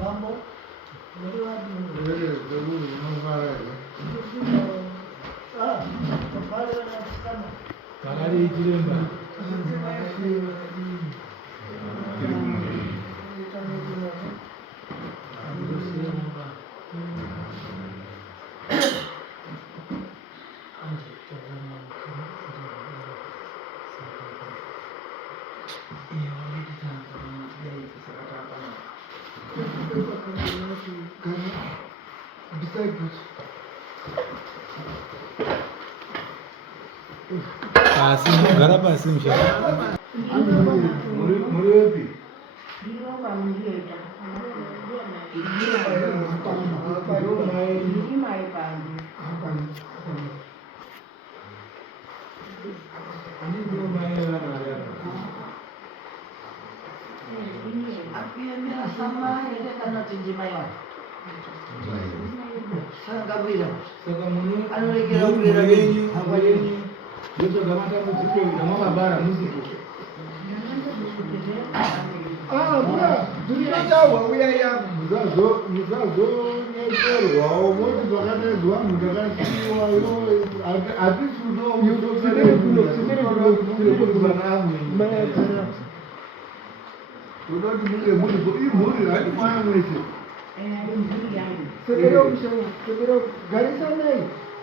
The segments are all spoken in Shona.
Mambo, muri wapi? Tofali wanapatikana. Magari ikilemba. Pasi, gara pasi mshaka. Muri wapi?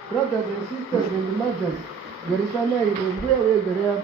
Brothers and sisters and mothers, Garisana is where we are.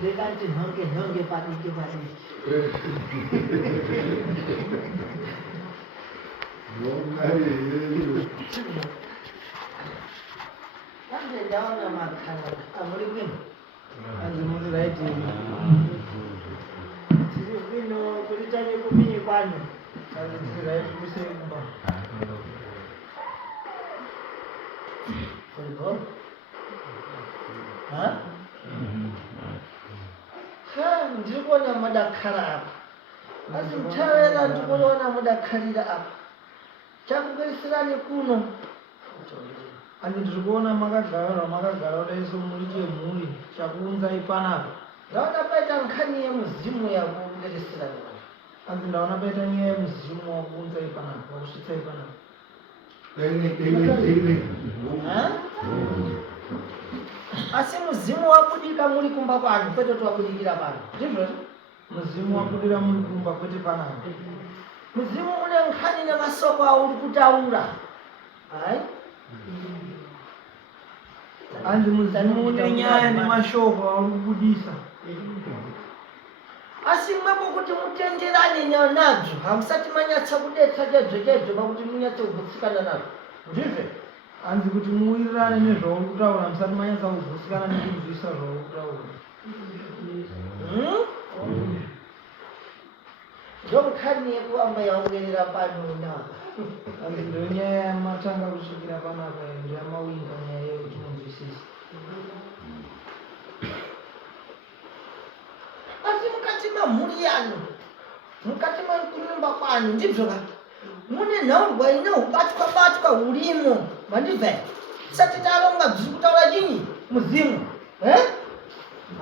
Elegante hange pani ke pani. Nanti jangan makan. Amri pun. Anu mesti right. Jadi pino kerjanya kopi pani. Kalau mesti right mesti mbak. Betul? Hah? Kan jikona madakara asin tawela tukolona madakarira apa chakugaisirani kuno ani tirikuona makagara leso mulije muli chakuunza ipanapa ndaona paita nkhani yemuzimu yakugaisirani asi ndaona paita nyaya yemuzimu wakuunza ipanapa wakusvitsa ipanapa asi muzimu wakudika muri kumba kwanu kwete twakudikira pano ndizvo muzimu wakudira muri kumba kwete panapa muzimu une nkhani nemasoko auri kutaura hai anzi muzimu une nyaya nemashoko auri kubudisa asi mwepo kuti mutenderane nadzo hamusati manyatsa kudetsa chedzo pakuti munyatse kugutsikana nazvo ndizvo anzi kuti muwirirane nezvauri kutaura musati manyatsa kugutsikana nekuzivisa zvauri kutaura ndomukhani yekuamba yaungerera panona anzi ndonyaya yamatanga kusvikira panapa ndiyamawinga nyaya yekuti munzwisisa asi mukati mamhuri yanu mukati makunyumba kwanu ndibvo ka mune nhaurwa ine ubatwa hurimo mandibva tisati taronga dziri kutaura chinyi muzimu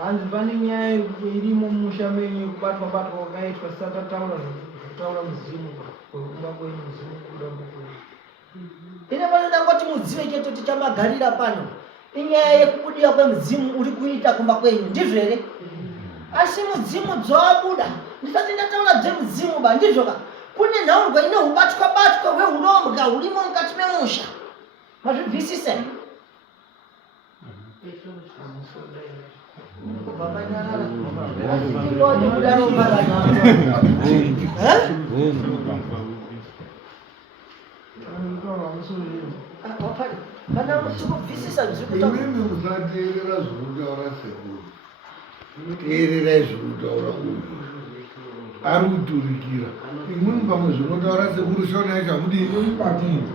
hanzi pane nyaya irimo mumusha menyu yekubatwa kwakaitwa tisati tataura muzimu kwekumba kwenyu muzimu kuda kwekwenyu ine panoda ngoti muzive chete tichamagarira pano inyaya yekubudira kwemuzimu uri kuita kumba kwenyu ndizvo here asi mudzimu dzoabuda ndisati ndataura dzemudzimu ba ndizvo ka kune nhaurwa ine ubatwa hweunombwa hurimo mukati memusha mazvibvisisa kana musikubvisisa zviri kutaura teererai zvinotaura uyu ari kuturikira imweni pamwe zvinotaura sekurushona yacho hamudii Batini.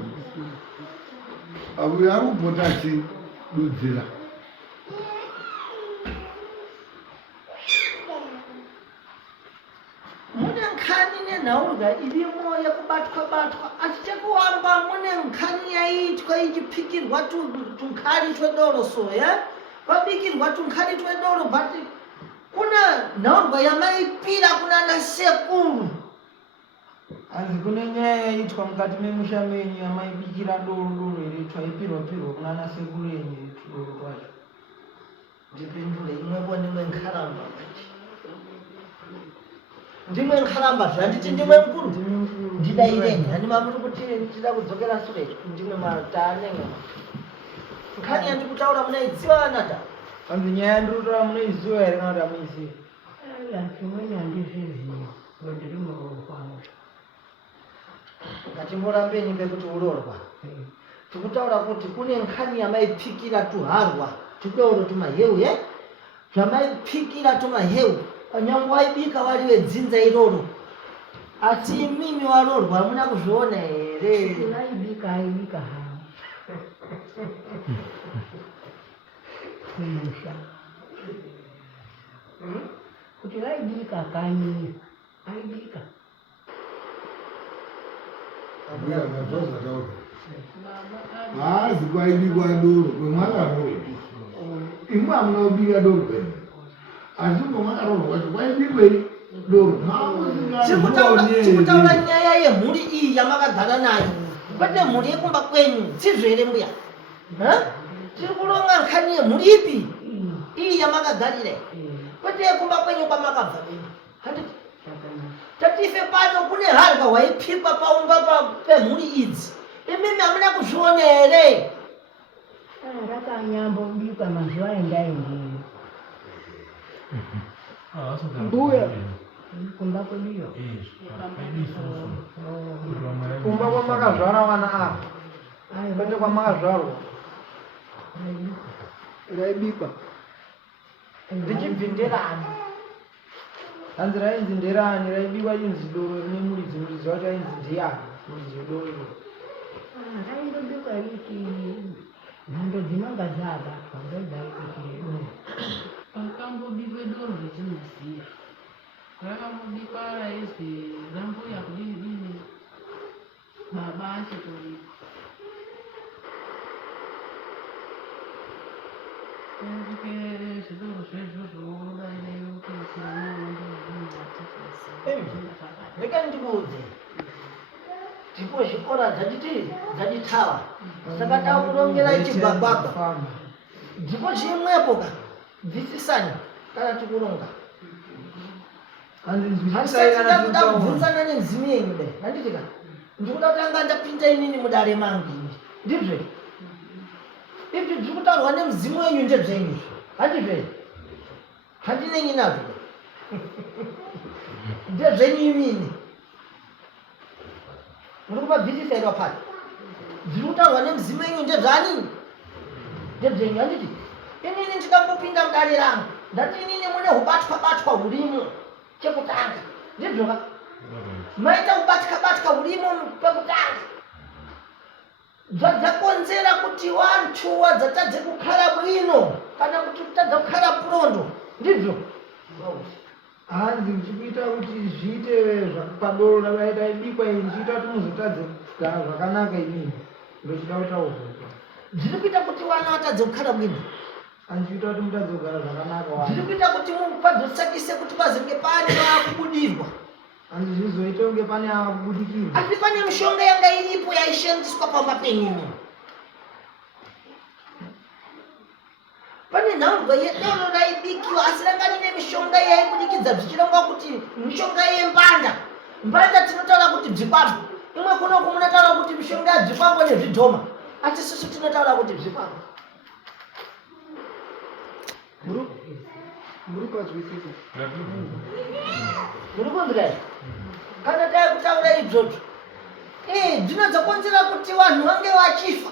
uyu ari kupota achidudzira mune nkhani nenhaurwa irimo yekubatwa asi chekuwamba mune nkhani yaitwa ichipikirwa tunkhali twedoro soya pabikirwa tunkhali twedoro but kuna nhaurwa yamaipira kunana sekuru. Hanzi kune nyaya yaitwa mukati memusha menyu yamaibikira doro iri twaipirwa kunana sekuru yenyu doro kwacho. Ndipindure imwepo ndimwe nkharamba ndimwe nkharamba zvanditi ndimwe mukuru ndidaireni handima muri kuti ndida kudzokera sure ndimwe mataanenge nkhani yandikutaura munaidziva anata. Hanzi nyaya ndinotaura munoiziva here kana kuti hamuizivi? Chimweni handizvizivi ndiri muroorwa. Ngatimborambeni pekuti urorwa. Tikutaura kuti kune nkhani yamaipikira tuharwa tudoro tumaheu ye zvamaipikira tumaheu nyangwe waibika wari wedzinza iroro asi imimi warorwa hamuna kuzviona here? Aibika hawo kumusha kuti vaibika kanyi aibika uya mazvaza taura haazi kwaibikwa doro kwemwakarorwa imwe hamuna kubika doro kwenu asi kwemwakarorwa kwacho kwaibikwei doro tikutaura nyaya yemhuri iyi yamakagara nayo kwete mhuri yekumba kwenyu sizvo here mbuya? Tiri kuronga nkhani yemhuri ipi iyi yamakagarira kwete yekumba kwenyu kwamakabva handiti tatife pano kune harwa hwaipikwa paumba pemhuri idzi imimi hamuna kuzviona here? rakanyambobikwa mazuva endaendeyo Mbuya kumba kweduyo kumba kwamakazvara vana ava kwete kwamakazvarwa raibikwa ndichibvindirani hanzi rainzi nderani raibikwa inzi doro rine muridzi wacho ainzi ndiyani muridzi wedoro iro raindobikwa iti mhando dzinonga dzabatwa ndodzaiikire doro pakambobikwe doro rechinaziya rakambobikwa raizwi rambuya kudini baba achitorikwa zvidoro zvezvozvo ndikandikuudze ndipo zvikora dzatitava saka takurongera chibhabhabha ndipo chimwepo ka bvisisani kana tikuronga hasatida kuda kubvunzana nemzimu yenyu dai handitika ndikuda kutanga ndapinda inini mudare mangu ini ndizve ipi ndiri kutaurwa nemzimu wenyu ndezvenyu handizve handinenyi nazvo ndezvenyu imini muri kubabvisisa iri wapari ndiri kutaurwa nemzimu wenyu ndezvani ndezvenyu handiti inini ndikambopinda mudare rangu ndati inini mune ubatwa hurimo chekutanga ndizvoka maita kubatwa hurimo pekutanga dzadzakonzera kuti vantu wadzatadze kukhala bwino kana kuti kutadza kukhala purondo ndizvo hanzi uchikuita kuti zviite padoro raibikwa iyi ndichita kuti muzotadze kugara zvakanaka inini ndochida kutaurwa dziri kuita kuti vana vatadze kukhala bwino andichita kuti mutadze kugara zvakanaka dziri kuita kuti padzosakise kuti pazenge pane vakubudirwa hanzi zvizoita kunge pane avakubudikirwa asi pane mishonga yanga iripo yaishandiswa pamba penyuno pane nhaurwa yedoro raibikiwa asi ranga rine mishonga yaibudikidza zvichirongwa kuti mishonga yembanda mbanda tinotaura kuti bzikwambo imwe kunoku munotaura kuti mishonga yabzikwambo nezvidhoma asi susu tinotaura kuti bzikwambo muri kwazwisisa muri kunzwai kana taikutaura izvozvo zvinozokonzera kuti vanhu vange vachifa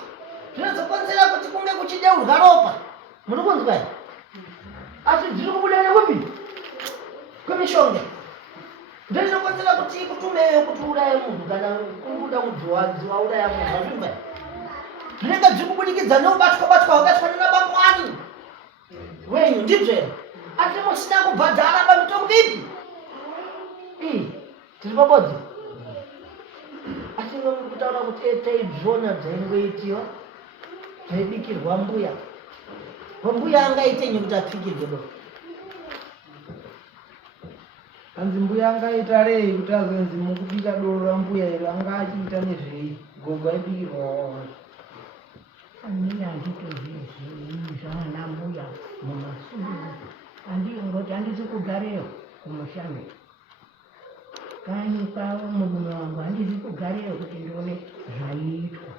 zvinozokonzera kuti kunge kuchide urwa ropa muri kunzwai asi dziri kubuda nekupi kwemishonga ndinokonzera kuti kutumeyo kuti uraye munhu kana kuda kudziwa uraya munhu azvimba zvinenge dzikubudikidza neubatwa wakaitwa nabamwani wenyu ndibyo asi musina kubhadhara pamitombo ipi tiri pabodzi asi muri kutaura kuti taibzvona dzaingoitiwa dzaibikirwa mbuya angaitenyi kuti apikirwe do hanzi mbuya angaita rei kuti azonzi mukubika doro rambuya iro anga achiita nezvei gogo aibikirwa wawa Ani anditozvizivi zvana mbuya mumasuru ngoti handisi kugareyo kumushando kanyi kwavo murume wangu handisi kugareyo kuti ndione zvaiitwa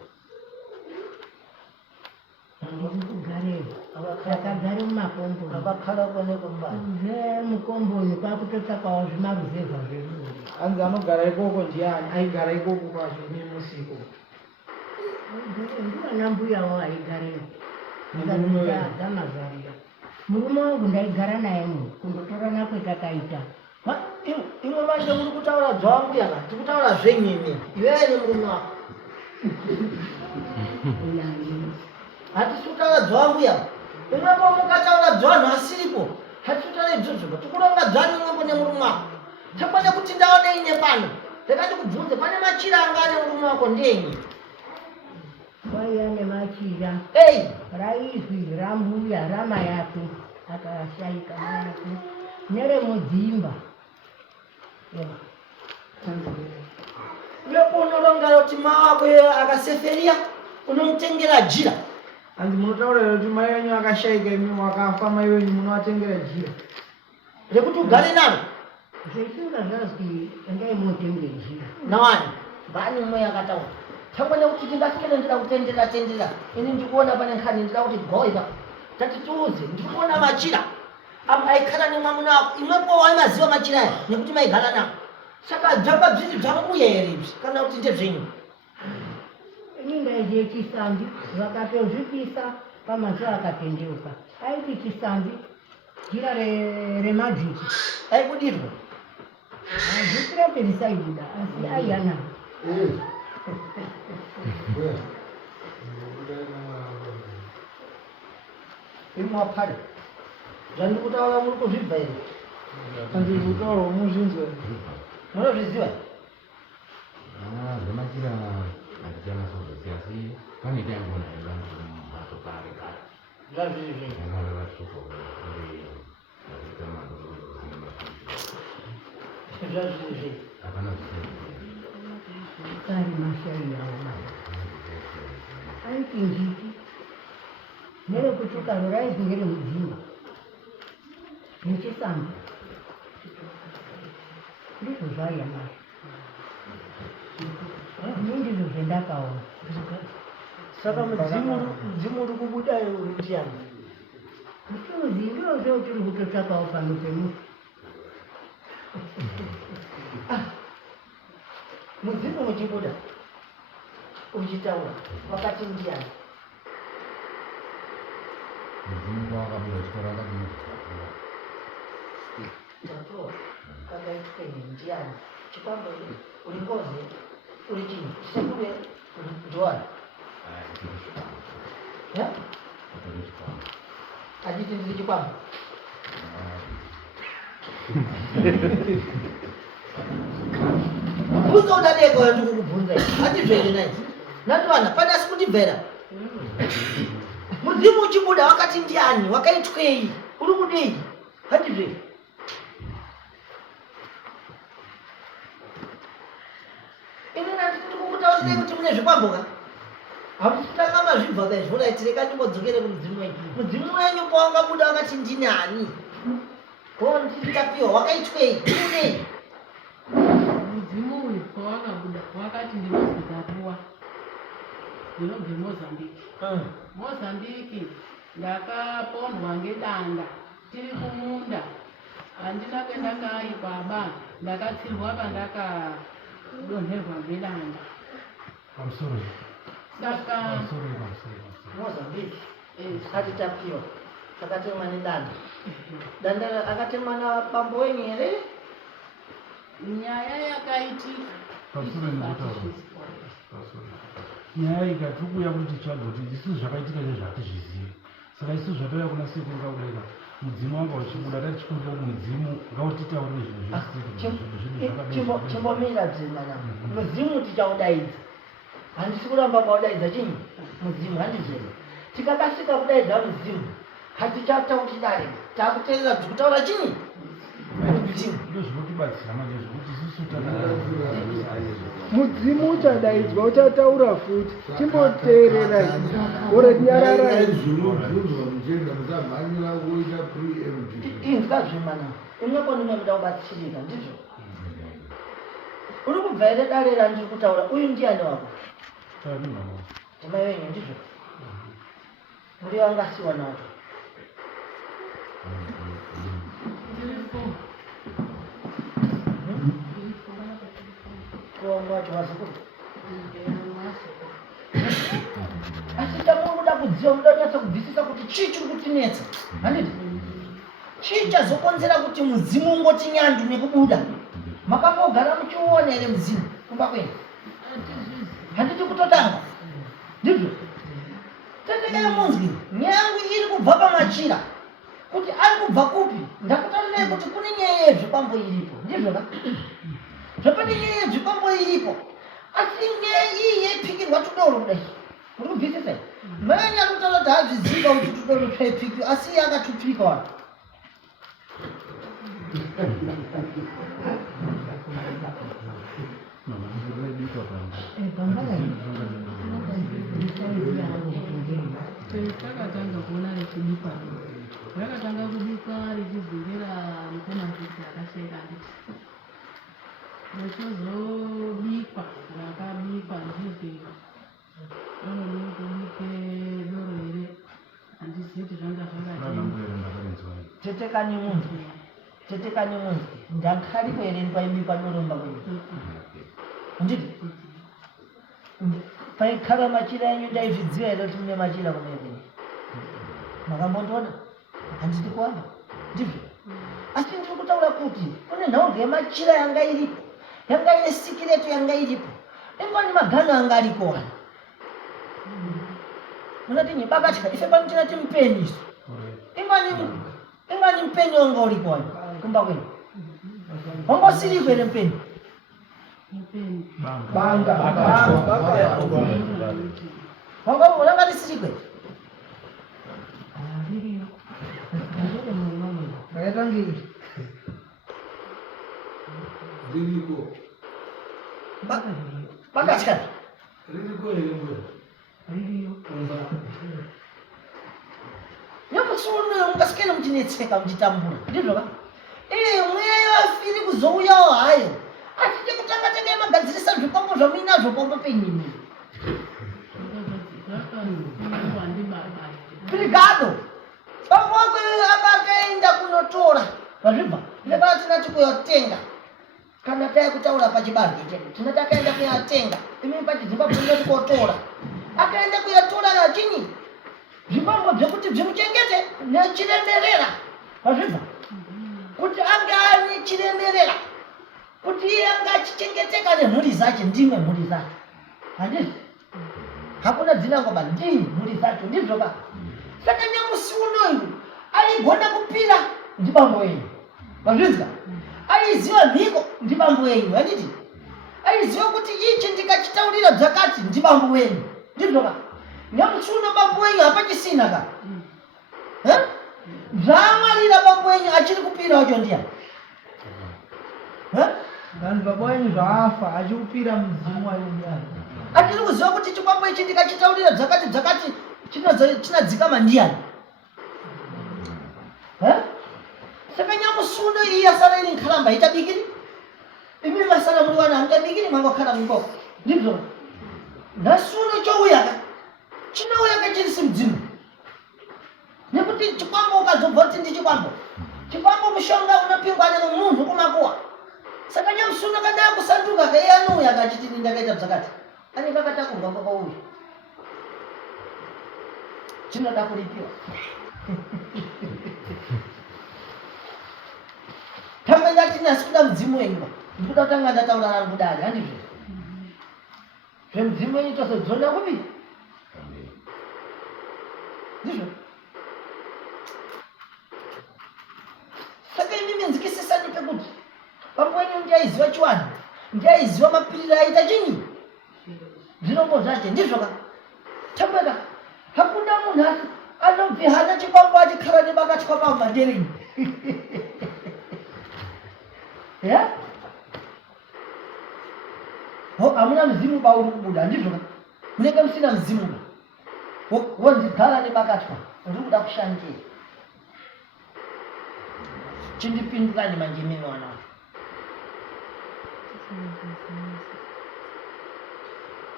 handisi kugareyo takagare mumakombo akakhala kwenekumba mukomboni kwakutotsvakawo zvimaruzevha zvedu hanzi anogara ikoko ndiani aigara ikoko kwazvo nemusiko ndivana mbuyawo aigareyo ndikadzamazarira murume wangu ndaigara naye kundotorana kwetakaita imwe manje muri kutaura dzwanguya tiri kutaura zvenyini iveve nemurume wako hatisi kutaura dzwanguya imwepo mukataura dzvanhu asiripo hatisi kutaura idzozvo tikuronga dzvanhu imwepo nemurume wako takwane kuti ndaone ine pano ndakati kubvunze pane machira anga nemurume wako ndenyi waiya nemachira raizwi rambuya rama yake akashayika mayake neremudzimba iwepo unoronga kuti maa wako akaseferia unomutengera jira hanzi munotaura kuti mai wenyu akashayika imi wakafa mai wenyu munovatengera jira rekuti ugare naro zvesinga zvazwi ndaimutenge jira nawani mbani umwe yakataura takwane kuti tingasikele ndida kutendera ini ndikuona pane nkhani ndida kuti goiva tatitiuze ndikuona machira aikhala nemwamuna wako imwepo waimaziva machira aya nekuti maigara nawo saka dzamba bviri dzambuya here izvi kana kuti ndezvenyu ini ndaiziye chisambi vakatozvipisa pamazuva akatendeuka aiti chisambi jira remajiki aikudirwa zvitira kuti risaibuda asi aiya naro imwapari zvandikutaura muri kuzvibva here hanzi kutaura muzvinzwa munozviziva zvemachira handichanatsoziziva asi pane taingona vanhu mumhatso kare kare zvazviri zvenyu vanga vatoko zvazviri zvenyu hapana kari mashaiyawo aiti njiti nerekutukaro raizwi ngeremudzimba nechisambi ndizvo zvaiya nazvo ndizvo zvendakaona saka mudzimu uri kubudayo uri kutiyani muchuzi ndizvo tiri kutotsvakawo pano pemuti mudzimu muchibuda uchitaura wakati ndiani mudzimu kwawakabuda chikora akabuda tato kakaitwenye ndiani chikwambo uri ngozi uri chini sekube ndoani achiti ndiri chikwambo bvunza udadeko yandikukubvunza hatibvere nai natwana pane asi kutibvera mudzimu uchibuda wakati ndiani wakaitwei uri kudei hatibvere ini nanditiri kukutaurire kuti mune zvikwamboka hamusitanga mazvibva kaizvona itireka ndimbodzokere kumudzimu wenyu mudzimu wenyu pawangabuda wakati ndinani ko nditapiwa wakaitwei kudei mudzimu uyu pawakabuda wakati ndinozitapuwa ndinobve mozambiki mozambiki ndakapondwa ngedanda tiri kumunda handina kwendakaikwaba ndakatsirwa pandakadonherwa ngedanda saka mozambiki atitapiwa akatemwa nedanda. Danda akatemwa nabambo wenyu here? Nyaya yakaitika. Pasure nekutaura. Nyaya ikati kuuya kuti tsvaga kuti isusu zvakaitika zvezvatizvizive. Saka isusu zvatauya kuna sekunga kudaika mudzimu wanga uchibuda tatichikunzwa kuti mudzimu ngautitaurire zvinhu chimbomira dzimana mudzimu tichaudaidza. Handisi kuramba kwaudaidza chinyi mudzimu handizvero. Tikakasika kudaidza mudzimu hatichatauri dare takuteerera zvekutaura chinyi mudzimu. ndozvinotibatsira manje zvekuti isusu mudzimu uchadaidzwa uchataura futi chimboteererai oredinyararai zvinobvunzwa muchienda musamhanyira kuita preemptive. inzwa zvemana unokona unoda kubatsirika ndizvo. Uri kubva here dare randiri kutaura uyu ndiani wako? Mai wenyu ndizvo. Muri wangasiwana wacho. Kuwanga wacho wazukuru. Asi tamunoda kudziva muda kunyatsa kubvisisa kuti chii chiri kutinetsa. Handiti? Chii chazokonzera kuti mudzimu ungoti nyandu nekubuda? Makambogara muchiuona here mudzimu kumba kwenu? Handiti kutotanga. Ndizvo. Tendekei munzwi nyangu iri kubva pamachira. Kuti ari kubva kupi? Ndakutaurirai kuti kune nyaya yezvipambo iripo. Ndizvo ka? Zvapane nyaya yezvipambo iripo. Asi nyaya iyi yaipikirwa tudoro kudai. Uri kubvisisa? Mai ari kutaura kuti hazviziva kuti tudoro twaipikirwa asi iye akatupika wani. Takatanga kuona richibikwa. Rakatanga kubikwa richibvungira mukomazvisi akasheka nditi. Richizobikwa, rakabikwa ndizvo. Vanonyanya kubike doro here. Handizivi kuti zvanga zvakadini. Tetekani munzwi. Tetekani munzwi. Ndakariko here paibikwa doro mumba kwenyu? Nditi? Paikara machira enyu ndaizvidziva here kuti mune machira kunekweni? Makambondiona? Handiti kuamba? Ndizvo. Asi ndiri kutaura kuti kune nhorwe yemachira yanga iripo. Yanga ine sikireto yanga iripo. Ingoni magano anga ariko wani. Munati nyibakatika ife pano tinati mupeni isu. Ingoni mupeni wanga uriko wani kumba kwenu. Wangosiriko here mupeni? banga Wanga risiriko here? vakatangiri Ririko. Bakatika. Ririko here. Nyamusuno ungasikena muchinetseka muchitambura. Ndizvo ka? Mweya afiri kuzouyawo hayo. Asi chekutanga magadzirisa zvipambo zvamuinazvo pambo penyini. Brigado. Bambo wako akaenda kunotora. Wazvibva? Ndepana tinati kuyotenga. Kana taya kutaura pachibarwe chedu. Tinati akaenda kuyatenga. Imi pachidzimba tinoti kotora. Akaenda kuyatora nachini? Zvipambo zvekuti zvimuchengete nechiremerera. Wazvibva? Kuti anga ane chiremerera. Kuti iye anga achichengeteka nemhuri dzacho ndimwe mhuri dzacho. Handizvo? Hakuna dzinangoba ndii mhuri dzacho. Ndizvo ka? Saka nyamusi unoyu aigona kupira ndibambo wenyu. Wazvizwa? Aiziva mhiko ndibambo wenyu. Handiti? Aiziva kuti ichi ndikachitaurira dzakati ndibambo wenyu. Ndizvo ka? Nyamusi uno bambo wenyu hapachisina ka? Zvaamwarira bambo wenyu achiri kupira wacho ndiani? vanhu baba wenyu zvaafa achikupira mudzimu waindiani Atiri kuziva kuti chipambo ichi ndikachitaurira dzakati chinadzikama ndiani? Saka nyamusuno iyi yasara iri nkhalamba itabikiri? Imi masara muri wana hamtabikiri mwangokhala mukoko. Ndibzo. Nasuno chouya ka? Chinouya ka chiri simdzimu. Nekuti chipambo ukazobva kuti ndi chipambo. Chipambo mushonga unopingwa nemunhu kumakuwa. Saka nyamusuno kada kusanduka ka iye anouya kachiti ndakaita dzakati. Ani kakatakurwa kwakauya. Chinoda kulipiwa. Tanga ndati nasikuda mudzimu wenyu ndikuda kutanga ndataura rangu dare handizvo zvemudzimu wenyu tozodzona kupi ndizvo saka imi minzikisisani pekuti pamweni ndiaiziva chiwanhu ndiaiziva mapiriro aita chinyi zvinongo zvache ndizvo ka tambweka hakuna munhu anobve hana chikwambo achikhala nebakati kwapamhanderenyi ya hamuna muzimu bauri kubuda ndizvo ka munenge musina muzimu wonzigara nebakatwa ndiri kuda kushandira chindipindurani manje mimi wana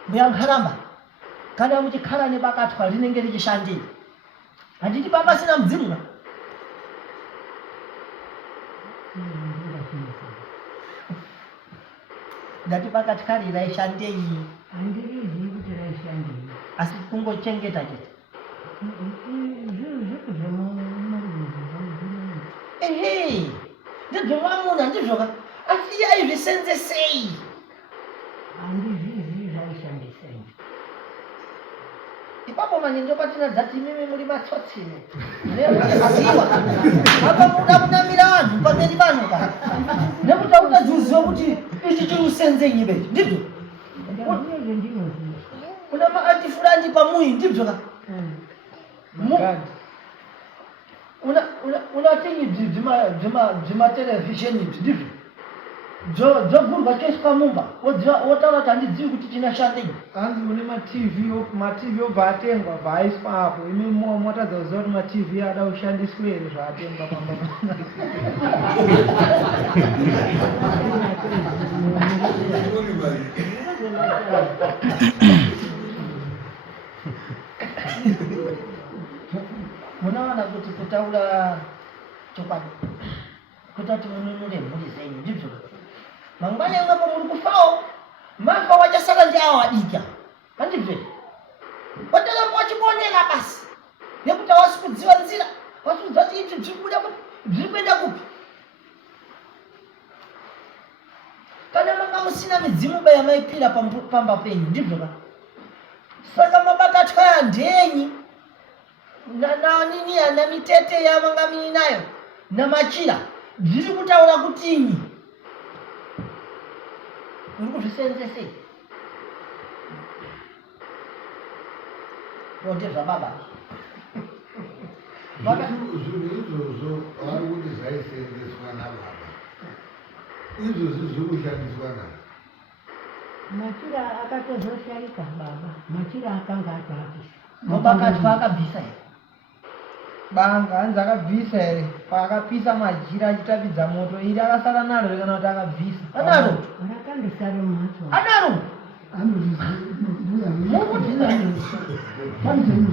muyangaramba kana muchikhala nebakatwa rinenge richishandira handiti papasina mudzimu ka ndati pakati kari raishandei handirizivi kuti raishandei asi kungochengeta chete ehe ndizvomamuna ndizvoka asi yaizvisenzesei handizvizivi zvaishandisei ipapo manje ndopatina dzati imimi muri matsotsine neziwa apa muda kunamira vanhu pamberi vanhu ka nekuti autadziziva kuti ichi chiri usenzei bechi ndibvo ndazvinenge ndinoziva kuna maatifurandi pamuyi ndibvo ka unatenyi bzimathelevhisheni ibzi ndizvo dzovhurwa choiswa mumba wotaura kuti handidzivi kuti chinashandei hanzi une matv obva atengwa bva aiswa apo imi motadza kuziva kuti matv ada kushandiswa here zvaatengwa pamba munowana kuti kutaura chokwadi kutati mununure mhuri dzenyu ndizvo mangwana imwepo muri kufawo mafa wachasara ndiawo adika handibve watakamba wachiboneka basi nekuti hawasi kudziva nzira wasi kudziva kuti ibzi zviri kuenda kupi kana manga musina midzimu baya maipira pamba penyu ndibvo ka saka mabakatwa yandenyi nanini na mitete yamanga miinayo namachira zviri kutaura kutinyi uri kuzvisenzesei ndezvababa zvinhu izvozvo vari kuti zvaisenzeswa nababa izvozvi zviri kushandiswa na machira akatozoshaika baba machira akanga atavisa mabakatwa akabvisa here banga hanzi akabvisa here paakapisa majira achitapidza moto iri akasara naro here kana kuti akabvisa anaro rakandosara mumhatso anaro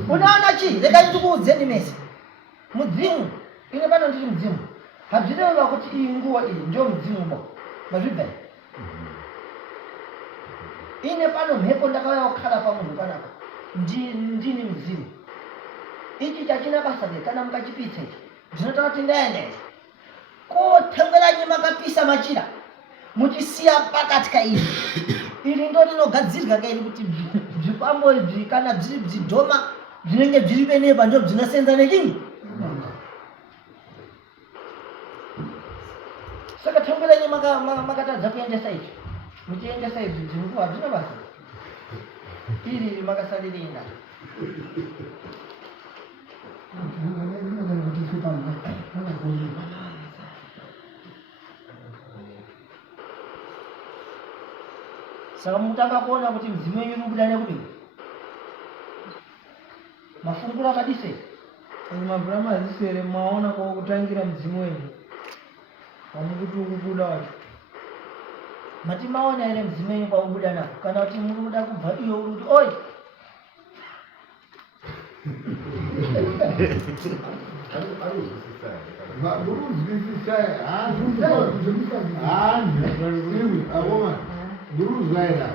unaona chii regai ndikuudzeni mese mudzimu ine pano ndiri mudzimu hazvireva kuti iyi nguva iyi ndio mudzimu bo mazvibva ine pano mhepo ndakauya kukhala pamunhu panapa ndini mudzimu ichi chachina basa de kana mukachipitsa ichi ndinotaka kuti ndaendeza kotengeranyi makapisa machira muchisiya pakati kairi iri ndo rinogadzirwa kairi kuti zvikwambo izvi kana zviri bzidhoma zvinenge zviri peneba ndo bzinosenza nechinyi saka tengeranyi makatadza kuendesa ichi muchiendesa izvi bzinguva zvino basa iri makasaririnda saka mutanga kuona kuti mudzimu wenyu uri kubuda nekudini mafunguro akadise mavhura maziso here maona kwakutangira mudzimu wenyu hamukuti ukubuda wacho mati maona here mudzimu wenyu kwaubuda nako kana kuti muri kuda kubva iyo uri kuti oi nduruzvaira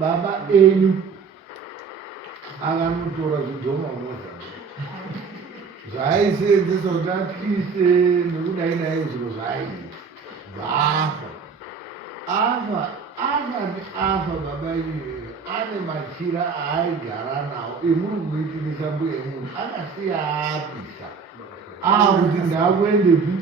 baba enyu akanotora zvidhoma moza zvaiseenzesa kuti atyise nekudai naye zviro zvaiita zvafa asati afa baba iyeye ane machira aaigara nawo emuri kuitirisa mbuya emunhu akasiya aapisa akuti ndakuendepi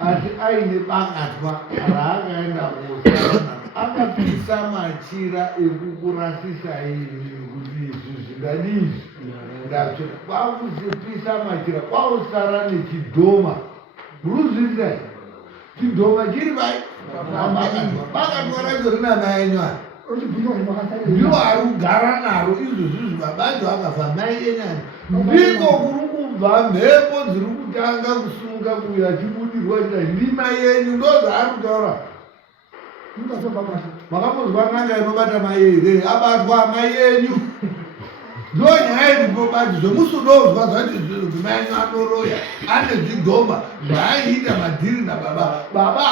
asi aine bakatwa raakaenda kosarana akapisa machira ekukurasisa ii kuti izvi zvingadizvi ndatsveta kwakuzipisa machira kwasara nechidhoma ruzvisai chidhoma chiri vai bakatwa racho rina mainywa ndiwo ari kugara naro izvozvizvi babacho akafa mai enyani ndiko kuri kubva mhepo dziri kutanga kusunga kuya chibudirwa chita ndima yenyu ndo zvaari kutaura makambozwa n'anga inobata mai here abatwa mai yenyu ndo nyaya irikobati zvomusudozwa zvati mai enyu anoroya ane zvidhoma zvaaiita madhiri nababa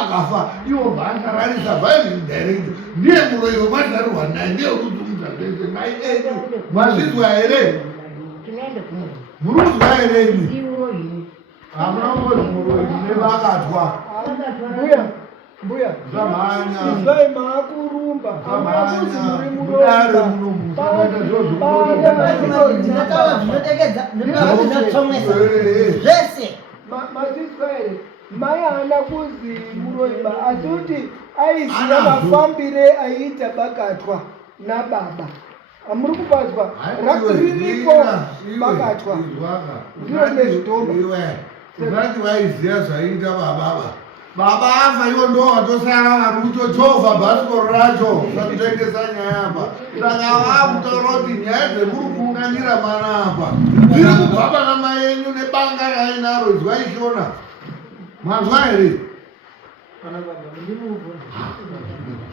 akafa iwo bvaasararisa vaizvidirect ndiye muroyi wemazarirwa naye ndiye kuzungudza zvese mai enyu mazvizwa here muruzwa here imi hamuna ngozi muroyi nevakatwa mbuya zvamhanya izvai maakurumba amakuzi muri mudare munomusakaita Ndinotaura zvinodekedza zvinotomwesa zvese. mazvizwa here mai haana kuzi muroiba asi kuti aiziva mafambire aiita bakatwa nababa hamuri kubazwa riripo bakatwa ndiro nezvidhoma zvati vaiziva zvaiita baba afa iwo ndo watosara vari kutochovha bhasikoro racho sakutengesa nyaya apa saka vakutaura kuti nyaya dzemuri kuunganira mana apa dziri kubva pana mai enyu nebanga rainaro zvaishona mazwa here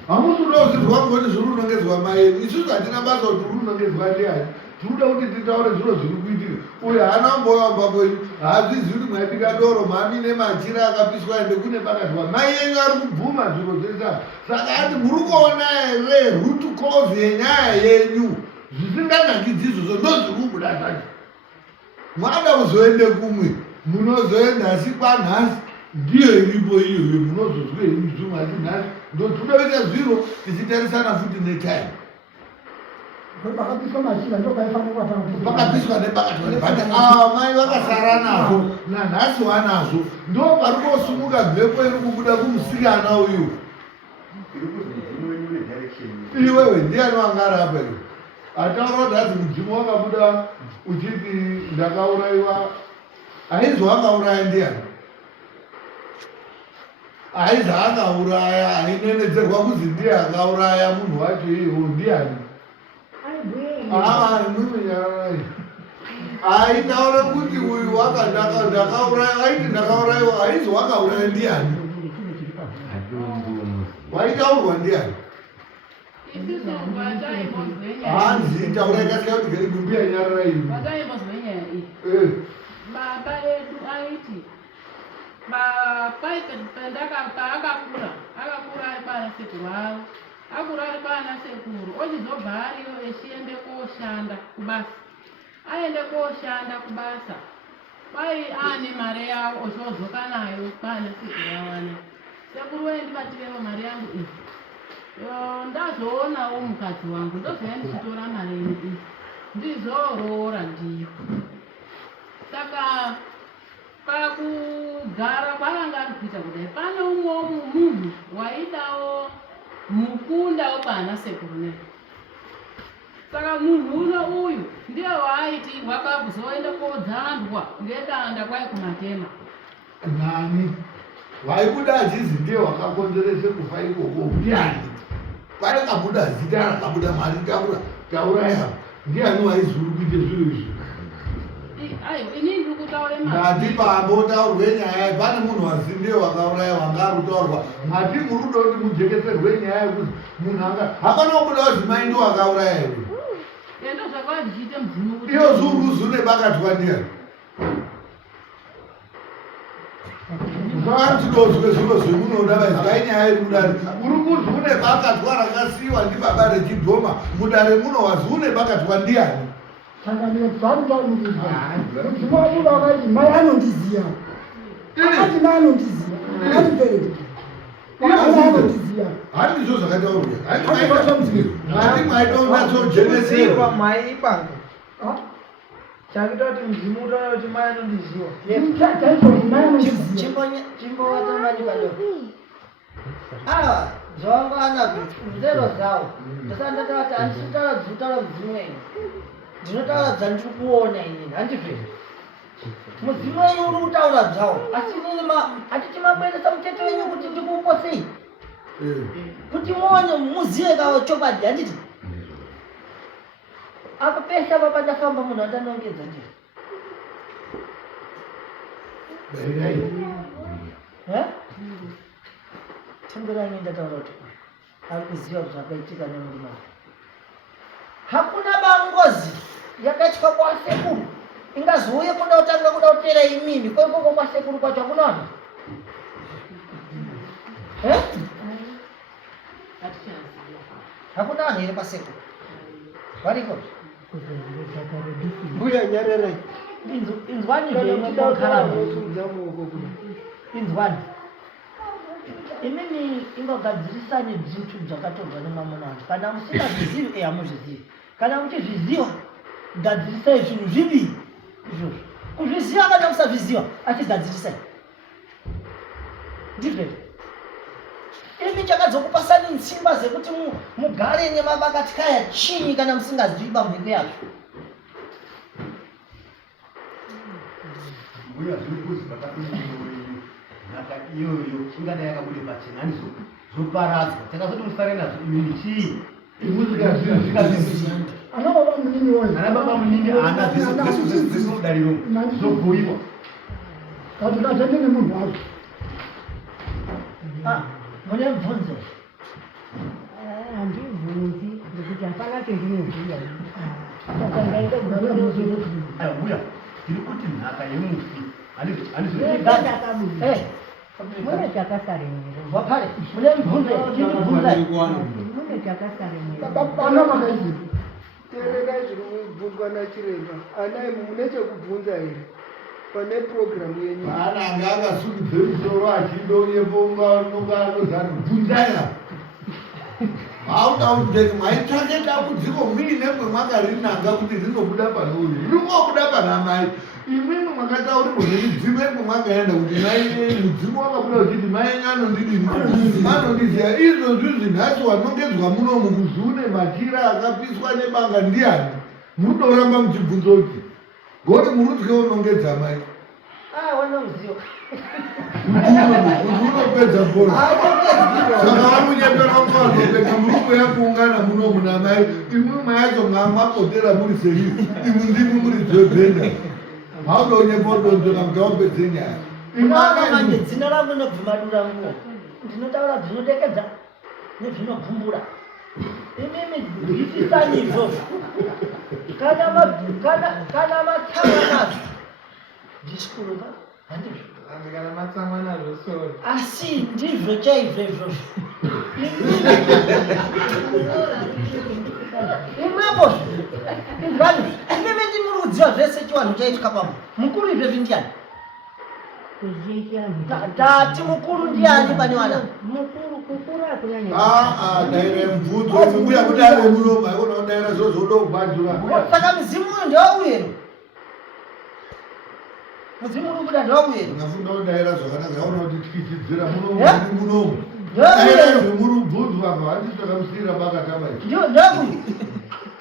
hamusudozirwa kuti zviri kunongedzwa mai enyu isusu hatina basa kuti uri kunongedzwa ndiani tinoda kuti titaure zviro zviri kuitika uyo haana mboyamba kwenyu hazvizi kuti mwaibika doro mami nemachira akapiswa ende kune bakatwa mai yenyu ari kubvuma zviro zvesa saka ati muri kuona here root cause yenyaya yenyu zvisinganakidzi izvozvo ndo zviri kubuda zvacho mwada kuzoende kumwe munozoenda asi kwanhasi ndiyo iripo iyoyo munozozwe imizvumwe asi nhasi ndo tinoita zviro tichitarisana futi netime vakapiswa nebakatwa nebata mai vakasara nazvo nanhasi wanazvo ndo pari kosumuka mhepo iri kubuda kumusikana uyu iwewe ndiani wangari apa iwe ataura kuti hadzi mudzimu wakabuda uchiti ndakaurayiwa aizi wakauraya ndiani aizi akauraya ainenedzerwa kuzi ndiye akauraya munhu wacho iwo ndiani aitaura kuti uyu ndakauraya aiti ndakaurayiwa aizi wakauraya ndiani waitaurwa ndiani hanzi taura ikasika kuti geri gumbi yanyarara imi baba edu aiti paakakura ari pana sekuru avo akura ari pana sekuru ochizobva ariyo echiende koshanda kubasa aende koshanda kubasa kwai ane mari yavo ochodzoka nayo pana sekuru awana sekuru wendibatirero mari yangu iyi ndazoonawo mukadzi wangu ndozoya ndichitora mari ino iyi ndizoroora ndiyo saka pakugara kwanga ari kuita kudai pane umwewo munhu waidawo mukunda wekwana sekuru ne saka munhu uno uyu ndiye waaiti wakazoenda kodzandwa ngedanda kwai kumatema nani waibuda achizi ndiye wakakonzerese kufa ikoko ndiani kwaikabuda zita rakabuda mari tauraya ndiani waizuri kuite zviro izvi inini ndiri kutaure ndati pambo taurwe nyaya pane munhu wazi ndiye wakauraya wanga ari kutaurwa mati muri kuda kuti mujekeserwe nyaya yekuti munhu hapana kubuda kuti mai ndo wakauraya here endo zvakava zvichiite mudzimu kuti iyo zuruzu nebakatwa ndiani zvaatidozwe zviro zvemunoda vaizvai nyaya iri mudare uri kuzi une bakatwa rakasiyiwa ndibaba rechidhoma mudare muno wazi une bakatwa ndiani Tangamira dzandamudiziya. Mudzimu wabuda wakaiti mai anondiziya. Akati mai anondiziya. Akatipere. Anondiziya. Handizvo zvakataurwa. Handi maitaura sojenesera. mai ibanga. Chakuita kuti mudzimu utaura kuti mai anondiziya. Awa, zvawangana nzero zawo. Ndisandataura kuti handisitaura dzinotaura mudzimu wenyu. Ndinotaura dzandiri kuona inini, handizvizvo. Mudzimu wenyu uri kutaura zvawo, asi inini hatiti mabweresa muteto wenyu kuti ndikuposei. Kuti muone muzive kawo chokwadi, handiti? Apa pese apa pandafamba munhu andanongedza ndiyo. Tengurani ndataura kuti ari kuziva zvakaitika nemurume. Hakuna bangozi yakaitika kwasekuru ingazouye kuda kutanga kuda kutera imimi kwaikoko kwasekuru kwacho hakunaona. Hakuna vanhu here kwasekuru variko. Mbuya Nyerere. Inzwani inzwani imini ingogadzirisani zvintu zvakatorwa nemamuna vanhu. Kana musingazvizivi hamuzvizivi, kana muchizviziva gadzirisai zvinhu zviviri izvozvo. Kuzviziva kana musazviziva asi gadzirisai. Ndizvo imi chakadzokupasani tsimba dzekuti mugare nemabakati kaya chinyi kana musingazivi bamheke yazvo. Mbuya zvikuzi nhaka iyoyo ingadai yakabude pachena handizvo zoparadzwa takazoti musare nazvo imini chii Ana baba munini woyo. ana baba munini ana zvisodariro zobhuyiwa Kati katende nemunhu wacho. Mune mubvunzo? Handibvunzi ngekuti hapana chendinoziya. aiwa mbuya tiri kuti nhaka yemufi Mune chakasaremera. Wapale, mune mubvunzo? Chindibvunzai. Mune chakasaremera. Bana makaizvi. Tererai zviri kubvunzwa nachiremba. Ana imi mune chekubvunza here pane purogiramu yenyu? Ananga akasudze musoro achindonyepo ungaanozati bvunzaira. Hauda kuti maitsvake dambudziko muine mwemwakarinanga kuti rinobuda pano uyu ringobuda pana mai. Imwimwi mwakataurirwa nemidzimu yenyu mwakaenda kuti mai mudzimu wakabuda uchiti mai enyu anondidini anondiziya. Izvozvi zvinhasi wanongedzwa munomu kuzune machira akapiswa nebanga ndiani munoramba muchibvunza kuti ngoti murutye unongedza mai Wanoziva. kuti unopedza bhora saka vamunyepera mukazopedza murume yakuungana munomu namai imwi mayacho mwamapotera muri serisi imwi ndimwi muri dzebhenda haudonyepododzona kuti aupedze nyaya Manje dzina rangu nobvumadura muno. Ndinotaura dzinodekedza nezvinobvumbura. Imimi zvisisani izvozvo. Kana matsanga nazvo ndisikuruka handizvo. Kana matsanga nazvo sorry. Asi ndizvo chaizvo izvozvo. Imwepo izvani imimi ndimuri kudziva zvese chivanhu chaitika pamo. Mukuru izvezvi ndiani? Tati mukuru ndiani pane wana? Mukuru hakunyanya. daire mubvunzo mbuya kuti ave munomu aikona kudaira zvozoda kubhadhura. Saka mudzimu uyu ndewauyeru. Mudzimu uri kuda ndewauyeru. Unafunda kudaira zvakanaka yaona kuti tichidzidzira munomu Yeah. ndi munomu. Ndewauyeru. Daira zvemuri kubvunzwa apa handisvakamusirira pakatama ichi. Ndewauyeru.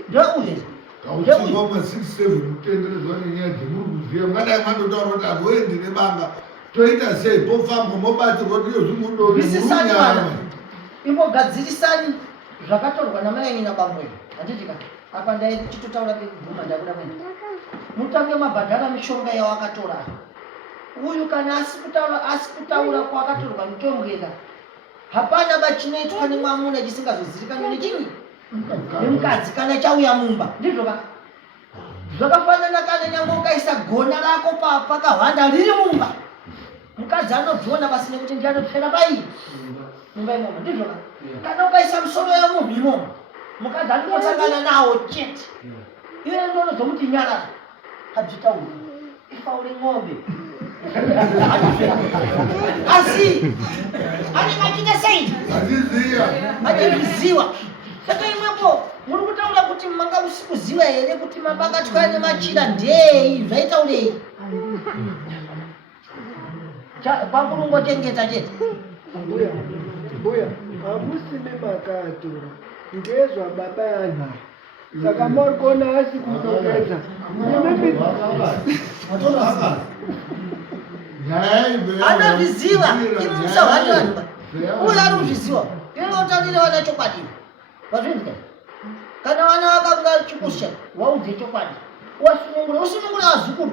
Ndewauyeru. Kauchiwa ma67 kutenderedzwa nenyaya dzemuri kuziva mungadai mandotaura kuti anhu oye ndine banga toita sei pofamba mobatsirwa kuti iyo zvimudori Visisani vana. Imbogadzirisani zvakatorwa namai enyu nabambo enyu. Handitika. Apa ndaichitotaura kuguma ndakuda kwenda. Mutange mabhadhara mishonga yawakatora. Uyu kana asi kutaura kwakatorwa mitombo yega. Hapana bachinoitwa nemwamuna chisingazozivikanwi nechinyi. Nemukadzi kana chauya mumba. Ndizvo ka. Zvakafanana kana nyangwe ukaisa gona rako pakahwanda riri mumba. Mukadzi anobvona basi nekuti ndianopfera pai. Mumba imomo ndizvo ka. Kana ukaisa musoro yamunhu imomo. Mukadzi anotsangana nawo chete. iwe ndono zokuti nyara hadzitauri ifaure ng'ombe asi ani machita sei achiziwa saka imwepo muri kutaura kuti manga usikuziva here kuti mabakatwa nemachira ndei zvaitaurei pakurungochengeta chete mbuya hamusime makatora ngezva baba yana saka muri kuona asi kunongedza anozviziva imusahwaniwanwa uye ari kuzviziva inotaurire vana chokwadi vazvinzika kana vana vakanga chikusha waudze chokwadi usunungura vazukuru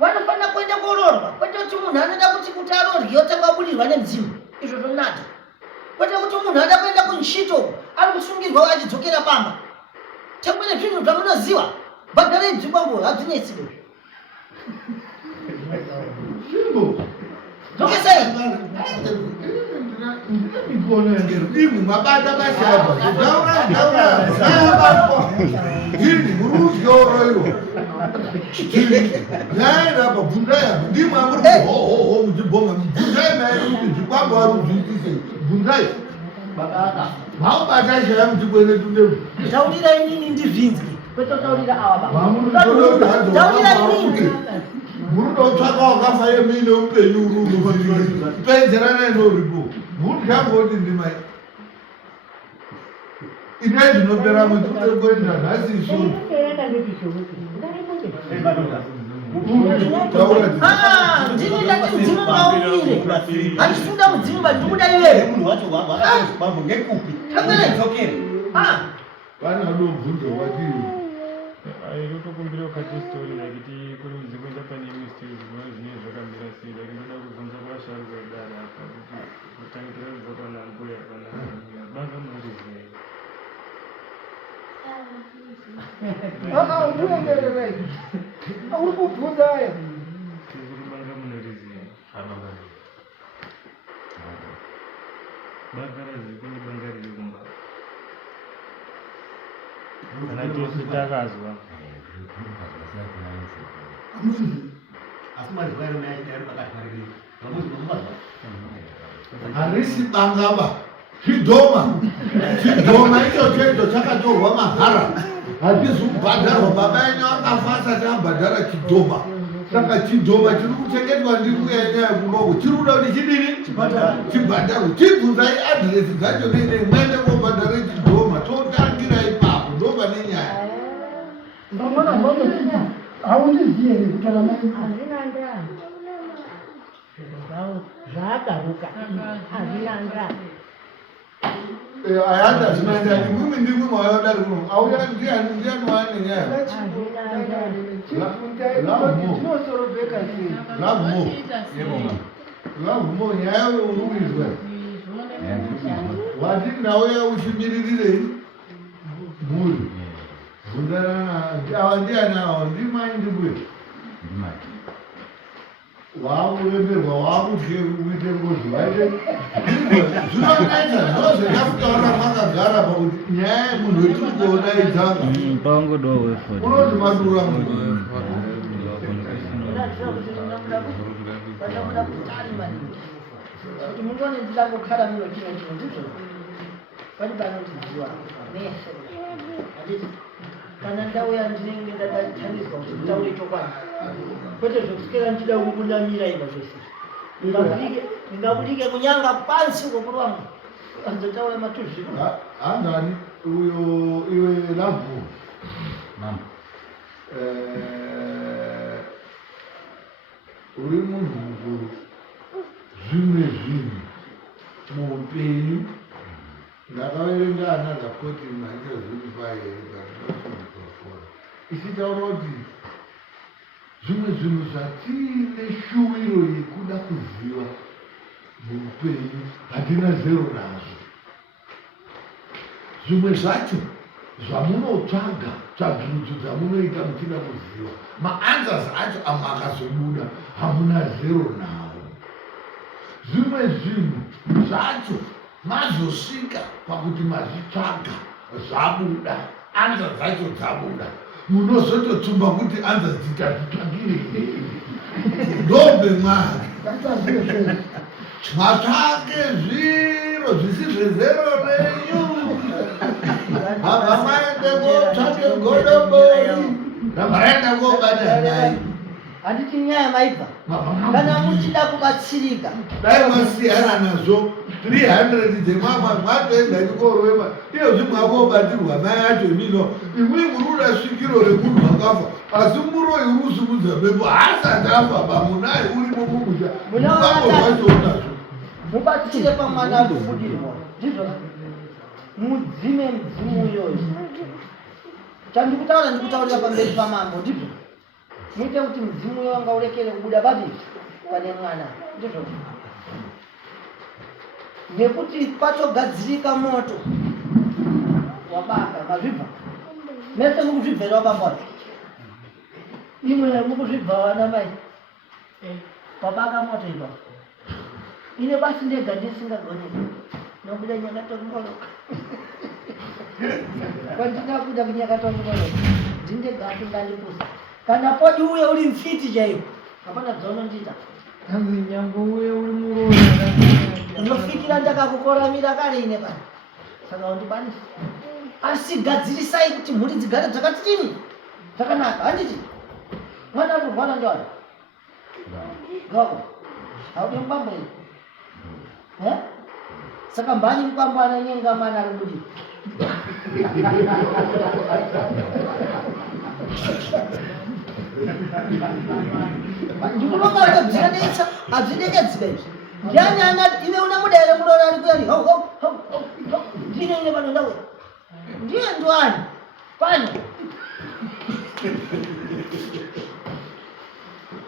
vanofanira kuenda kororwa kwete kuti munhu anoda kuti arorye otanga budirwa nemudzimu izvo zvonata kwete kuti munhu anoda kuenda kunchito ari kusungirwa achidzokera pamba tekwene zvinhu zvamunoziva bhadharei dzimbango hadzinetsiro dzokesei Imu mabata bashaba. Daura. Ini muruzioro iro. Naira babundaya. Ndimu amuru ho mujibonga. Bundaya na mujibabo aru jitise. Bundaya. Babaka. Mau bata shaya mujibone tunde. taurira inini ndivhinzwi kwete taurira ava Taurira inini. Murudo tsvaka wakafa yemine upenyu uru. Penzerana noripo. Murudo yangoti ndimai. Ine zvinopera mutuke kuenda nhasi isoni. ndini ndati mudzimu maumire handisunda mudzimu bandikuda iwewe Munhu wacho bambo ngekupi? Dzokere. Vana vadomubvunza kwatiri. Aitokumbira ukati story lakiti kuri kuenda pane mystery zvinenge zvakamira sei like ndoda kubvunza kuvasharuka kudaro apa kuti kutangira kubva pana mbuya pana banga munoriziva uengererei uri kubvunza aya kuti banga munoriziva banga razikuni banga riri kumba kana tese takazwa Asi mazuva ero ari pakatwariri. Harisi bangaba. Chidhoma icho chakatorwa mahara. Handisi kubhadharwa baba enyu akafa asati abhadhara chidhoma. Saka chidhoma chiri kuchengetwa ndimbuya yenyu yakunoku chiri kuda kuti chidini? Chibhadharwe. Chibvunzai adhiresi dzacho nene mwende kobhadhara chidhoma. Totangira ipapo ndo pane nyaya. Ndamona mbono haundiziye here kutaura mai hazvina ndaa zvavo zvaakaruka hazvina ndaa Ayanda zinaenda ndimwe ndimwe mawayodari kuno. Auya ndiani wane nyaya. chinosorobheka sei Lavumo nyaya urumizwa. Wati ndauya ushimiririre mhuri. Ava ndiani ava ndimai ndimbuya. Wakuremerwa wakudye uite ngozi waite zvinonetsa ndozvakafutaura makagara pakuti nyaya yemunhu wetiri kuona idzanga unoti madura munhu vanoda kutari maningi kuti mundione ndingangokhala mino chino ndizvo pani panotidziwa nese handiti kana ndauya ndinenge ndadatanidzwa kuti nditaure chokwadi kwete zvokuswera ndichida kukunamira iva zvese ndingabudike kunyanga pansi kwokuru wangu anzotaura matuzvino handani uyo iwe lavhu uri munhu mukuru zvimwe zvinhu muupenyu ndakaverenga ana zakoti manje zviri pahere batinosimukofora ichitaura kuti zvimwe zvinhu zvatine shuwiro yekuda kuziva muupenyu hatina zero nazvo zvimwe zvacho zvamunotsvaga tsvagurudzo dzamunoita muchida kuziva maanswers acho amwe akazobuda hamuna zero nawo zvimwe zvinhu zvacho mazosvika pakuti mazvitsvaga zvabuda answers dzacho dzabuda munozototumba kuti anza dzitatutsvakire ndombe mwari matsvake zviro zvisi zvezero renyu abva maende kotsvake godombori rabvaraenda kobata nai handiti nyaya maibva kana muchida kubatsirika dai masiyana nazvo 300 dzemama mwatoenda ndikorwema iyozvi mwakobatirwa mai acho mino imwi muri svikiro remunhu wakafa asi muroi urusumudza mhepo haasati afa bamunai urimo mumusha mukamborwachonazvo mubatsire pamwana anofudirwa ndizvo mudzime mdzimu iyoyo chandikutaura ndikutaurira pamberi pamambo ndizvo muite kuti mdzimu uyo wanga urekere kubuda pane mwana ndizvo nekuti patogadzirika moto wabaka mazvibva mese mukuzvibvera wabambwa imwe mukuzvibva wana mai wabaka moto ipa ine basi ndega ndisingagoneki nokuda nyakatomboloka kwandinakuda kunyakatomboloka ndindega atingalipusa kana podi uye uri mfiti chaiwo hapana dzaunondita hanzi nyango uye uri muroyi unofikira ndakakukoramira kare ine pano saka undikwanisa asi gadzirisai kuti mhuri dzigare dzakati chini dzakanaka handiti mwana anorwara njani gako haudi mupambo ii saka mbani mupambo ananyenga mwana ari mudii ndikulonga kuti bziranetsa abzidekedzika izvi ndiani anati ive una muda here muroora ari kuyari ndine ine pano ndawe ndiye ndiwani pano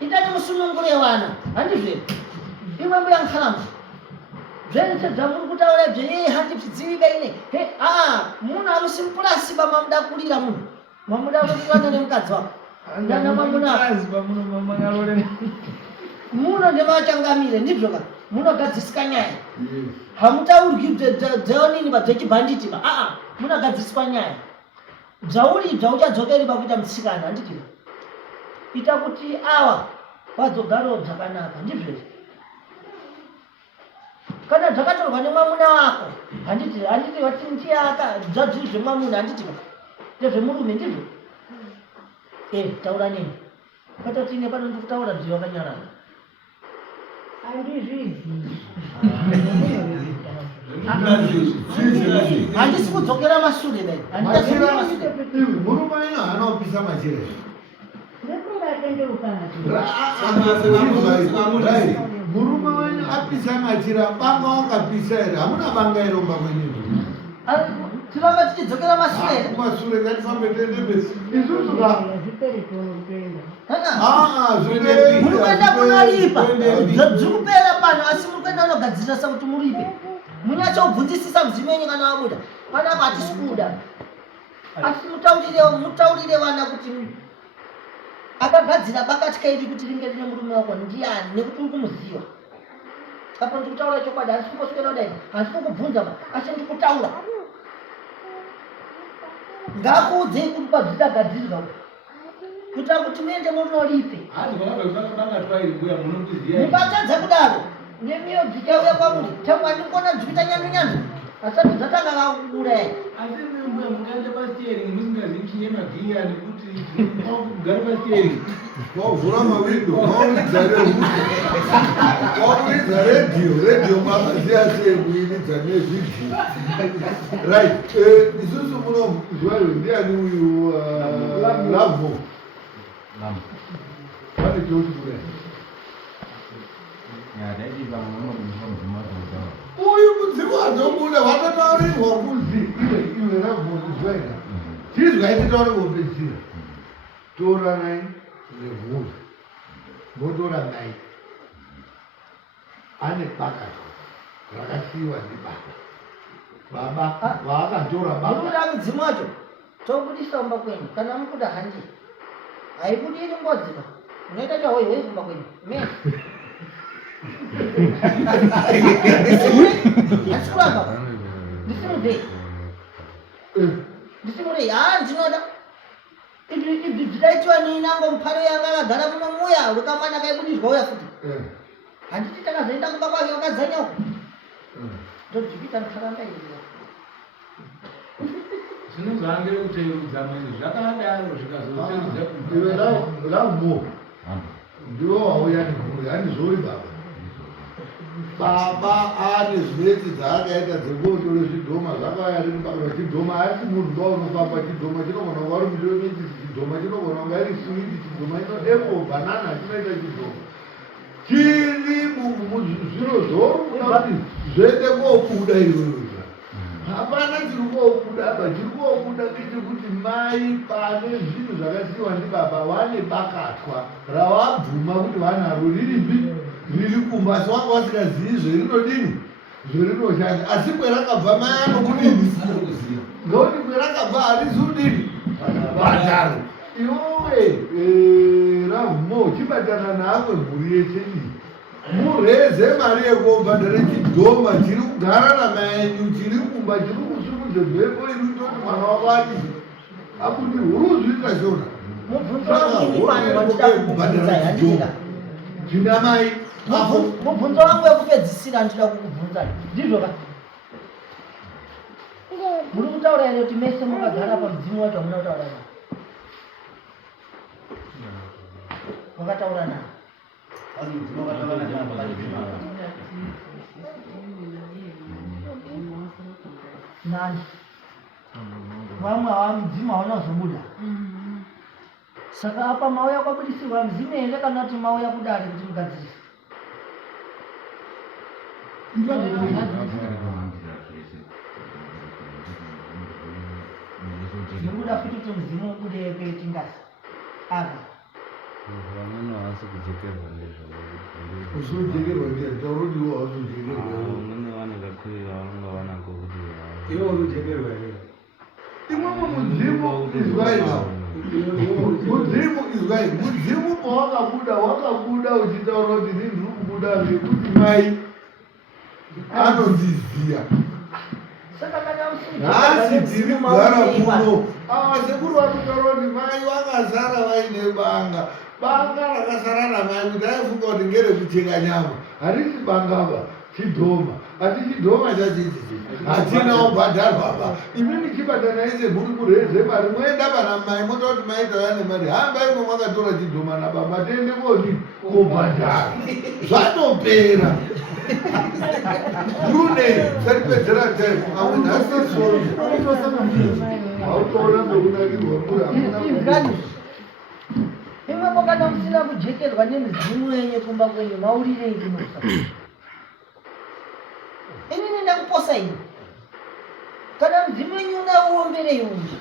itani musunungure wana handizveni imwe mbuya nkhalamba zvese zvamuri kutaura bzeyei handizvidzivibe ine munhu amusimpurasi pamamuda kurira munhu mamuda kurirana nemukadzi wako muno ndemachangamire ndibzoka munogadzirisika nyaya hamutaurwi dzeonini dzechibhanditi munogadziriswa nyaya bzauri bzauchadzokeri pakuita mutsikana handiti ita kuti awa vadzogarawo dzakanaka ndizvezi kana dzakatorwa nemwamuna wako handiti vatintiaka zvadziri zvemwamuna handiti ndezvemurume ndizvo taura nini patoti ine pano ndikutaura bziva kanyarana handisi kudzokera mashure dai murume wenyu haana kupisa machira murume wenyu apisa machira banga wakapisa here hamuna banga iro mba kwenyu tiramba tichidzokera mashure kumashure ngatifambe tiende besi isusu murikuenda kunoripa dzikupera pano asi murikuenda unogadzirisa kuti muripe munyatsobvunzisisa mzimu wenyu kana wabuda panapa hatisi kuda asi mutaurire vana kuti akagadzira bakatika iri kuti ringe rine murume wako ndiani nekuti uri kumuziva apa ndikutaura chokwadi handisi kumboswera kudai handisi kukubvunza asi ndikutaura ngakuudzei kuti pazvidagadzirirwa kuitira kuti muende munoripe mukatadza kudaro nemiyo dzichauya kwamuri tangwa ndikona dzikuita nyandu asati dzatanga kakuuraya asi mukaenda pasteering musingazivi maghiya nekuti kugara pasteering wavhura mawindo wauridza redhiyo makaziya sei kuiridza nevhidhiyo right isusu munozwayo ndiani uyu lavo pane cheuti kudai uyu mudzimu wazobuda watotaurirwa kuzi iwe ravhozizwaina tizwai titaure kupedzisira toranai nevhuri motora nai ane baka rakasiyiwa ndibaba vaakatora mukuda mudzimu wacho tobudisa kumba kwenyu kana mukuda handi haibudi iri ngodzika unoita chahoihoi kumba kwenyu asikuramba ndisimudei ndisimudei ndinoda Ibvi zvidaitwa ninango muparo yakagara muno muya rukamwana kaibudiswa uya futi handiti takazoenda kumba kwake wakadzanyauko ndozvikuita mukaramba iyo zvinozange kuteerudza mene zvakadaro zvikazoteerudza iwe lamumo ndiwo wauya nemhuri handizvori baba ane zvimeti dzaakaita dzekotore zvidhoma zvakauya rini pakati chidhoma asi munhu ngaunofamba chidhoma chinogona kunga uri mudometisi chidhoma chinogona kunga iri switi chidhoma inoepo banana chinoita chidhoma chiri zviro zvoruda kuti zvoende kobuda iroyoza hapana chiri kobuda chiri kobuda ngechekuti mai pane zvinhu zvakasiyiwa ndibaba wane bakatwa rawabvuma kuti wanaro ririmbi riri kumba asi wanga wasingazivi zverinodini zverinoshanda asi kwerakabva mai anokudini ngekuti kwerakabva harisi udini bhadharo iwowe ravumo chibatana naamwe mhuri yese iyi mureze mari yekobhadhara chidhoma chiri kugara namai enyu chiri kumba chiri kusumudze mhepo iri kutoti mwana wako ati akuti huruzviita shona mubvunzo wangu pano wandida kukubvunza handika zvina mai mubvunzo wangu wekupedzisira ndinoda kukubvunza ndizvo ka muri kutaura here kuti mese mukagara pamudzimu wacho hamuna kutaura nao makataura nao nani vamwe hava mudzimu hauna zobuda saka apa mauya kwabudisirwa mudzimu here kana kuti mauya kudari kuti mugadzirisa nekuda futi kuti mudzimu ubude kuiti ngazi aka vamweni havasi kujekerwa uzojekerwa ndetaurodiwo hauzojekerwa vamweni vane kakwirira vanonga vanako kuti iwo unojekerwa here imwemwe mudzimu izwaina mudzimu pawakabuda uchitaura kuti ndiri kubuda ngekuti mai anondiziya hasi tiri kugara muno ava sekuru vakutaura kuti mai vakazara vaine banga rakasara namai kuti aifunga kuti ngerekucheka nyama harisi bangaba chidhoma asi chidhoma chachichi hatinawo bhadharwaba imini chibadana ise muri kureze mari moenda pana mai moda kuti maitauya nemari hambai mo makatora chidhoma nababa tiende koni kobhadhara zvatopera rune saripedzera time amwe nhasi sori hautoona bekunakirwa muri hamuna imwepo kana musina kujekerwa nemidzimu yenye kumba kwenyu maurirei kunosa inini ndakuposa ini kana mudzimu wenyu unauomberei unji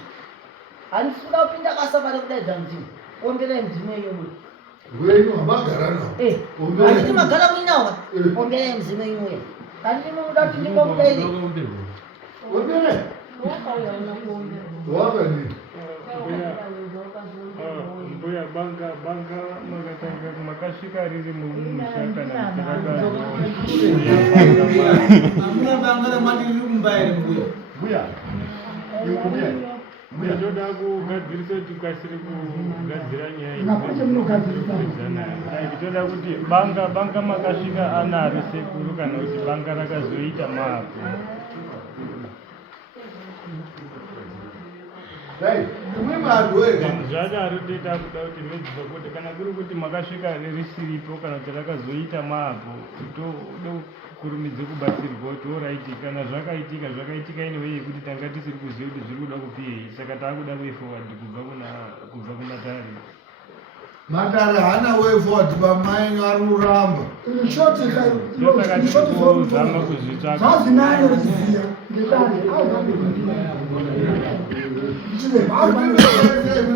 handisi kuda kupinda basa pane kudaidza mudzimu omberai mudzimu wenyu muri wenyu hamagara nawo handiti magara muinawa omberai mudzimu wenyu uya handiti muda kuti ndingokudairi ombere wakadini mbuya banga makatanga makasvika riri mumusha kana amuna banga ramandiri kumbairi mbuya ndoda kugadzirisa kuti kasiri kugadzira nyaya toda kuti banga makasvika anaro sekuru kana kuti banga rakazoita mako zvadaro toita kuda kuti medziva kuti kana kuri kuti makasvika risiripo kana kuti rakazoita mapo toda kurumidze kubatsirwa kuti oraiti kana zvakaitika inewei yekuti tanga tisiri kuziva kuti zviri kuda kupiyei saka taakuda way forward kubva kumatare matare hana way forward pamaenyu ari kuramba ndosaka tirikuzama kuzvitsvaka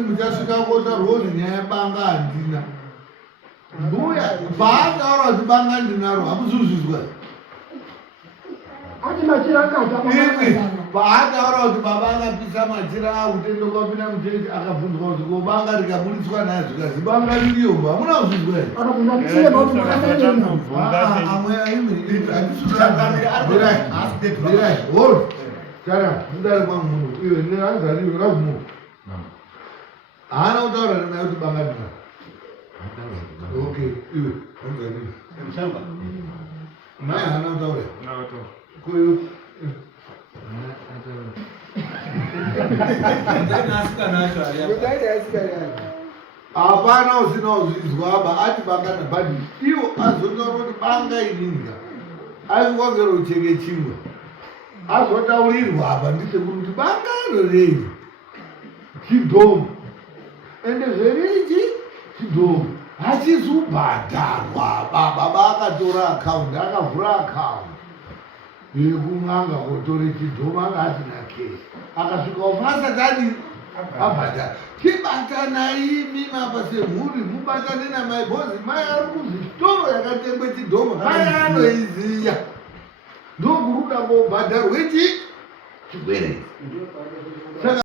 muchasvika kota rwoti nyaya banga handina mbuya paataura kuti banga ndinaro hamuzuzvizwa ini paataura kuti baba akapisa machira akutende kwapinda muchechi akabvunzwa kuti ko banga rikaburiswa naye zvikazi banga ririyombo hamuna kuzvizwa here hold kana mudari mwamunhu iyo neanzariyo ravumo haana kutaura naye kuti banganira okay iwe ungani Mshamba. naye haana kutaura Nakatora. kuyo hapana usina uzvizwa aba ati bangana bhati iwo azotaura kuti banga ininga aingongero uchenge chingwa azotaurirwa apa ndisekuti bangano rei chidhomu ende zverichi chidhomu hachizubhadharwa baba akatora akaundi akavhura akaundi yekun'anga kotore chidhomu anga asina kesi akasvika ufasati adi abhadhara chibatana imi mapa semhuri mubatane namai bhozi mai ari kuzvitoro yakatengwe chidhomu mai anoiziya ndokuruda kobhadharwe chikwereti